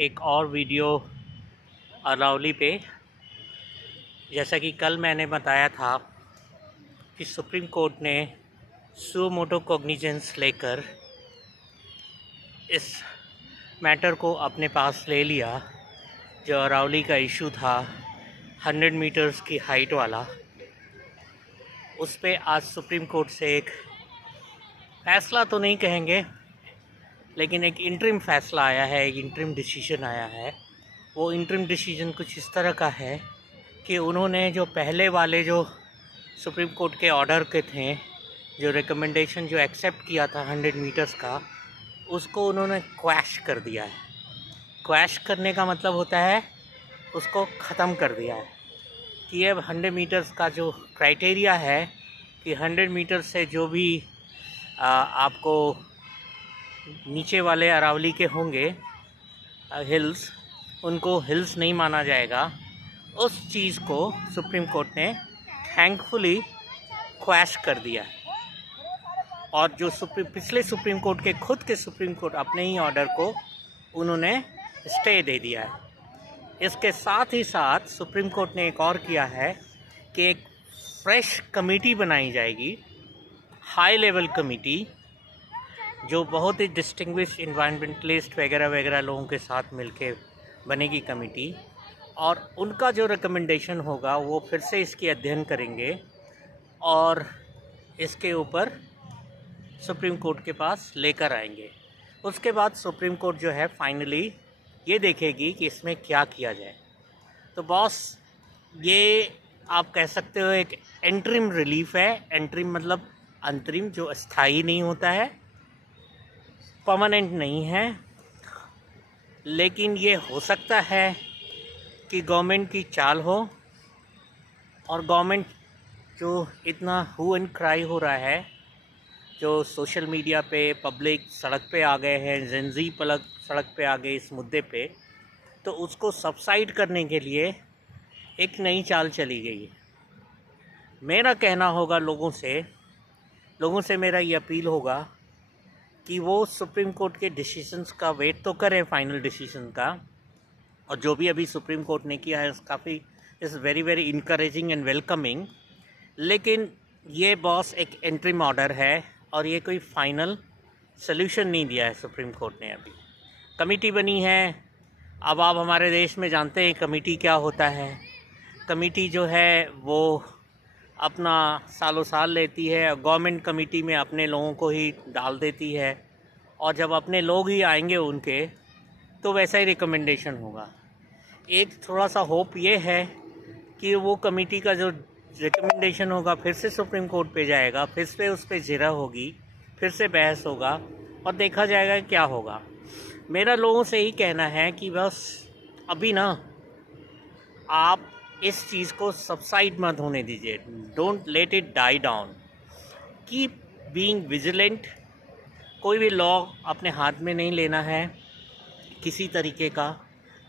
एक और वीडियो अरावली पे। जैसा कि कल मैंने बताया था कि सुप्रीम कोर्ट ने सुओ मोटो कॉग्निजेंस लेकर इस मैटर को अपने पास ले लिया। जो अरावली का इशू था 100 मीटर्स की हाइट वाला, उस पे आज सुप्रीम कोर्ट से एक फ़ैसला तो नहीं कहेंगे, लेकिन एक इंटरिम फ़ैसला आया है, एक इंटरिम डिसीजन आया है। वो इंटरिम डिसीजन कुछ इस तरह का है कि उन्होंने जो पहले वाले जो सुप्रीम कोर्ट के ऑर्डर के थे, जो रिकमेंडेशन जो एक्सेप्ट किया था 100 मीटर्स का, उसको उन्होंने क्वैश कर दिया है। क्वैश करने का मतलब होता है उसको ख़त्म कर दिया है कि अब 100 मीटर्स का जो क्राइटेरिया है कि 100 मीटर से जो भी आपको नीचे वाले अरावली के होंगे हिल्स, उनको हिल्स नहीं माना जाएगा। उस चीज़ को सुप्रीम कोर्ट ने थैंकफुली क्वैश कर दिया है। और जो पिछले सुप्रीम कोर्ट के खुद के सुप्रीम कोर्ट अपने ही ऑर्डर को उन्होंने स्टे दे दिया है। इसके साथ ही साथ सुप्रीम कोर्ट ने एक और किया है कि एक फ्रेश कमेटी बनाई जाएगी, हाई लेवल कमेटी, जो बहुत ही डिस्टिंग्विश इन्वायरमेंटलिस्ट वगैरह वगैरह लोगों के साथ मिलके बनेगी कमेटी। और उनका जो रिकमेंडेशन होगा वो फिर से इसकी अध्ययन करेंगे और इसके ऊपर सुप्रीम कोर्ट के पास लेकर आएंगे। उसके बाद सुप्रीम कोर्ट जो है फाइनली ये देखेगी कि इसमें क्या किया जाए। तो बॉस, ये आप कह सकते हो एक एंटरिम रिलीफ है। एंटरिम मतलब अंतरिम, जो अस्थाई नहीं होता है, परमानेंट नहीं है। लेकिन ये हो सकता है कि गवर्नमेंट की चाल हो, और गवर्नमेंट जो इतना हू एंड क्राई हो रहा है, जो सोशल मीडिया पे पब्लिक सड़क पे आ गए हैं, जेंजी पलक सड़क पे आ गए इस मुद्दे पे, तो उसको सबसाइड करने के लिए एक नई चाल चली गई है। मेरा कहना होगा लोगों से मेरा ये अपील होगा कि वो सुप्रीम कोर्ट के डिसीजंस का वेट तो करें, फाइनल डिसीजन का। और जो भी अभी सुप्रीम कोर्ट ने किया है काफ़ी is very very encouraging and welcoming. लेकिन ये बॉस एक इंटरिम ऑर्डर है और ये कोई फाइनल सल्यूशन नहीं दिया है सुप्रीम कोर्ट ने। अभी कमेटी बनी है। अब आप हमारे देश में जानते हैं कमेटी क्या होता है। कमेटी जो है वो अपना सालों साल लेती है, गवर्नमेंट कमेटी में अपने लोगों को ही डाल देती है, और जब अपने लोग ही आएंगे उनके, तो वैसा ही रिकमेंडेशन होगा। एक थोड़ा सा होप ये है कि वो कमेटी का जो रिकमेंडेशन होगा फिर से सुप्रीम कोर्ट पे जाएगा, फिर से उस पर जिरह होगी, फिर से बहस होगा और देखा जाएगा क्या होगा। मेरा लोगों से ही कहना है कि बस अभी ना आप इस चीज़ को सबसाइड मत होने दीजिए। Don't let it die down. Keep being vigilant. कोई भी लॉ अपने हाथ में नहीं लेना है किसी तरीके का,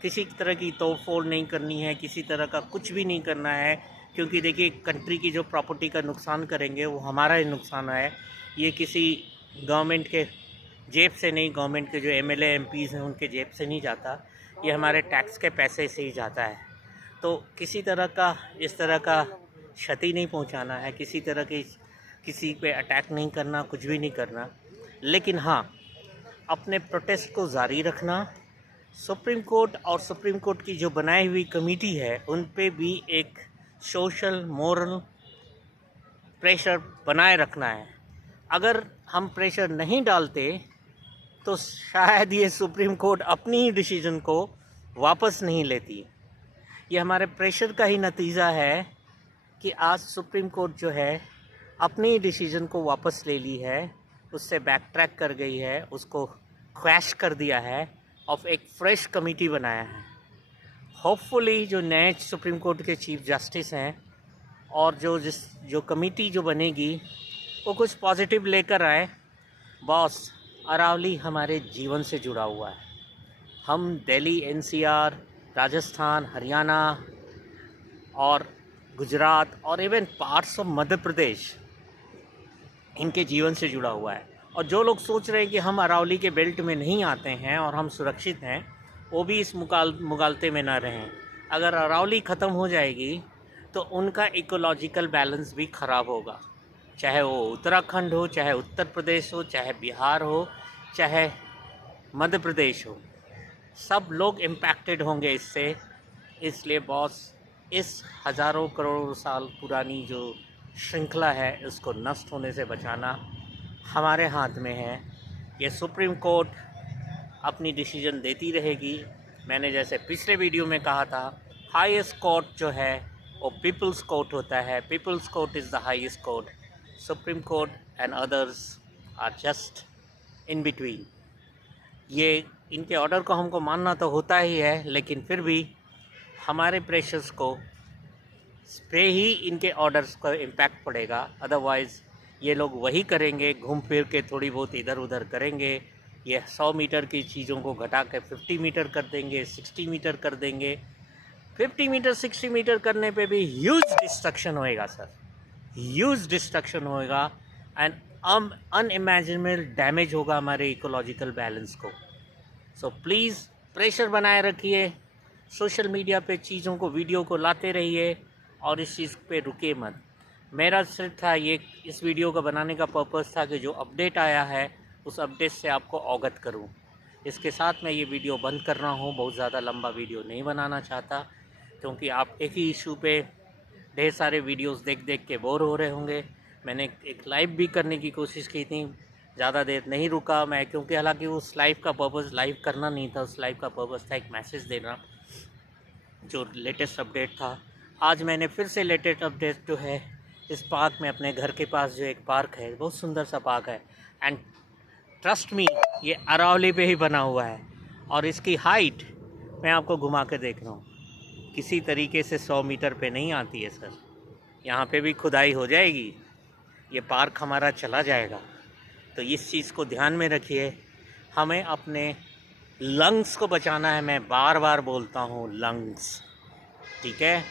किसी तरह की तोड़फोड़ नहीं करनी है, किसी तरह का कुछ भी नहीं करना है। क्योंकि देखिए, कंट्री की जो प्रॉपर्टी का नुकसान करेंगे वो हमारा ही नुकसान है। ये किसी गवर्नमेंट के जेब से नहीं, गवर्नमेंट के जो एमएलए एमपीज़ हैं उनके जेब से नहीं जाता, ये हमारे टैक्स के पैसे से ही जाता है। तो किसी तरह का इस तरह का क्षति नहीं पहुंचाना है, किसी तरह की किसी पे अटैक नहीं करना, कुछ भी नहीं करना। लेकिन हाँ, अपने प्रोटेस्ट को जारी रखना। सुप्रीम कोर्ट और सुप्रीम कोर्ट की जो बनाई हुई कमेटी है उन पे भी एक सोशल मोरल प्रेशर बनाए रखना है। अगर हम प्रेशर नहीं डालते तो शायद ये सुप्रीम कोर्ट अपनी ही डिसीजन को वापस नहीं लेती। ये हमारे प्रेशर का ही नतीजा है कि आज सुप्रीम कोर्ट जो है अपनी डिसीजन को वापस ले ली है, उससे बैक ट्रैक कर गई है, उसको क्रैश कर दिया है और एक फ्रेश कमेटी बनाया है। होपफुली जो नए सुप्रीम कोर्ट के चीफ जस्टिस हैं और जो कमेटी जो बनेगी वो कुछ पॉजिटिव लेकर आए। बॉस, अरावली हमारे जीवन से जुड़ा हुआ है। हम दिल्ली, एनसीआर, राजस्थान, हरियाणा और गुजरात और even parts of Madhya Pradesh इनके जीवन से जुड़ा हुआ है। और जो लोग सोच रहे हैं कि हम अरावली के बेल्ट में नहीं आते हैं और हम सुरक्षित हैं, वो भी इस मुगालते में ना रहें। अगर अरावली ख़त्म हो जाएगी तो उनका इकोलॉजिकल बैलेंस भी ख़राब होगा, चाहे वो उत्तराखंड हो, चाहे उत्तर प्रदेश हो, चाहे बिहार हो, चाहे मध्य प्रदेश हो, सब लोग इम्पैक्टेड होंगे इससे। इसलिए बॉस, इस हज़ारों करोड़ों साल पुरानी जो श्रृंखला है उसको नष्ट होने से बचाना हमारे हाथ में है। ये सुप्रीम कोर्ट अपनी डिसीजन देती रहेगी। मैंने जैसे पिछले वीडियो में कहा था, हाईएस्ट कोर्ट जो है वो पीपल्स कोर्ट होता है। People's court is the highest court. Supreme court and others are just in between. ये इनके ऑर्डर को हमको मानना तो होता ही है, लेकिन फिर भी हमारे प्रेशर्स को पे ही इनके ऑर्डर्स का इम्पैक्ट पड़ेगा। अदरवाइज़ ये लोग वही करेंगे, घूम फिर के थोड़ी बहुत इधर उधर करेंगे। ये 100 मीटर की चीज़ों को घटा के 50 मीटर कर देंगे, 60 मीटर कर देंगे। 50 मीटर 60 मीटर करने पे भी ह्यूज डिस्ट्रक्शन होएगा सर, ह्यूज डिस्ट्रक्शन होएगा एंड अनइमेजिनेबल डैमेज होगा हमारे इकोलॉजिकल बैलेंस को। सो प्लीज़ प्रेशर बनाए रखिए, सोशल मीडिया पे चीज़ों को, वीडियो को लाते रहिए और इस चीज़ पे रुके मत। मेरा सिर्फ था ये, इस वीडियो का बनाने का पर्पस था कि जो अपडेट आया है उस अपडेट से आपको अवगत करूं। इसके साथ मैं ये वीडियो बंद कर रहा हूं। बहुत ज़्यादा लंबा वीडियो नहीं बनाना चाहता, क्योंकि आप एक ही इशू पे ढेर सारे वीडियोस देख देख के बोर हो रहे होंगे। मैंने एक लाइव भी करने की कोशिश की थी, ज़्यादा देर नहीं रुका मैं, क्योंकि हालांकि उस लाइव का पर्पस लाइव करना नहीं था। उस लाइव का पर्पस था एक मैसेज देना, जो लेटेस्ट अपडेट था। आज मैंने फिर से लेटेस्ट अपडेट जो है, इस पार्क में, अपने घर के पास जो एक पार्क है, बहुत सुंदर सा पार्क है एंड ट्रस्ट मी, ये अरावली पे ही बना हुआ है और इसकी हाइट मैं आपको घुमा के देख रहा हूँ, किसी तरीके से 100 मीटर पे नहीं आती है सर। यहाँ पे भी खुदाई हो जाएगी, ये पार्क हमारा चला जाएगा। तो इस चीज़ को ध्यान में रखिए। हमें अपने लंग्स को बचाना है। मैं बार बार बोलता हूँ लंग्स, ठीक है।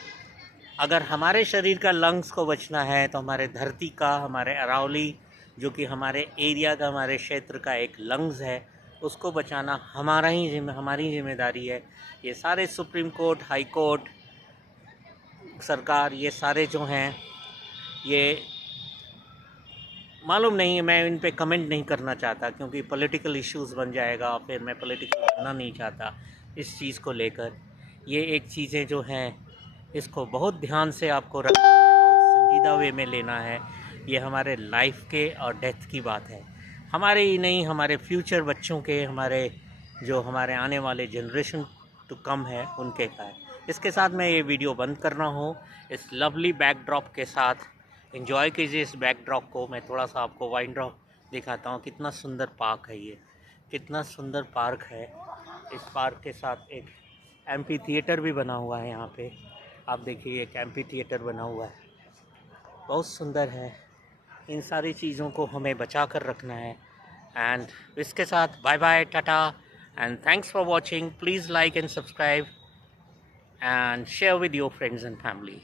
अगर हमारे शरीर का लंग्स को बचना है तो हमारे धरती का, हमारे अरावली जो कि हमारे एरिया का, हमारे क्षेत्र का एक लंग्स है, उसको बचाना हमारी जिम्मेदारी है। ये सारे सुप्रीम कोर्ट, हाई कोर्ट, सरकार, ये सारे जो हैं, ये मालूम नहीं है, मैं इन पे कमेंट नहीं करना चाहता क्योंकि पॉलिटिकल इश्यूज़ बन जाएगा, फिर मैं पॉलिटिकल बनना नहीं चाहता इस चीज़ को लेकर। ये एक चीज़ें जो हैं, इसको बहुत ध्यान से आपको रखना है, बहुत संजीदा वे में लेना है। ये हमारे लाइफ के और डेथ की बात है, हमारे ही नहीं, हमारे फ्यूचर बच्चों के, हमारे आने वाले जनरेशन टू कम है, उनके का है। इसके साथ मैं ये वीडियो बंद कर रहा हूँ, इस लवली बैकड्रॉप के साथ। एंजॉय कीजिए इस बैकड्रॉप को। मैं थोड़ा सा आपको वाइन ड्रॉप दिखाता हूँ। कितना सुंदर पार्क है ये, कितना सुंदर पार्क है। इस पार्क के साथ एक एम्फी थिएटर भी बना हुआ है यहाँ पे। आप देखिए, एक एम्फी थिएटर बना हुआ है, बहुत सुंदर है। इन सारी चीज़ों को हमें बचा कर रखना है। एंड इसके साथ बाय बाय, टाटा, and thanks for watching. Please like and subscribe and share with your friends and family.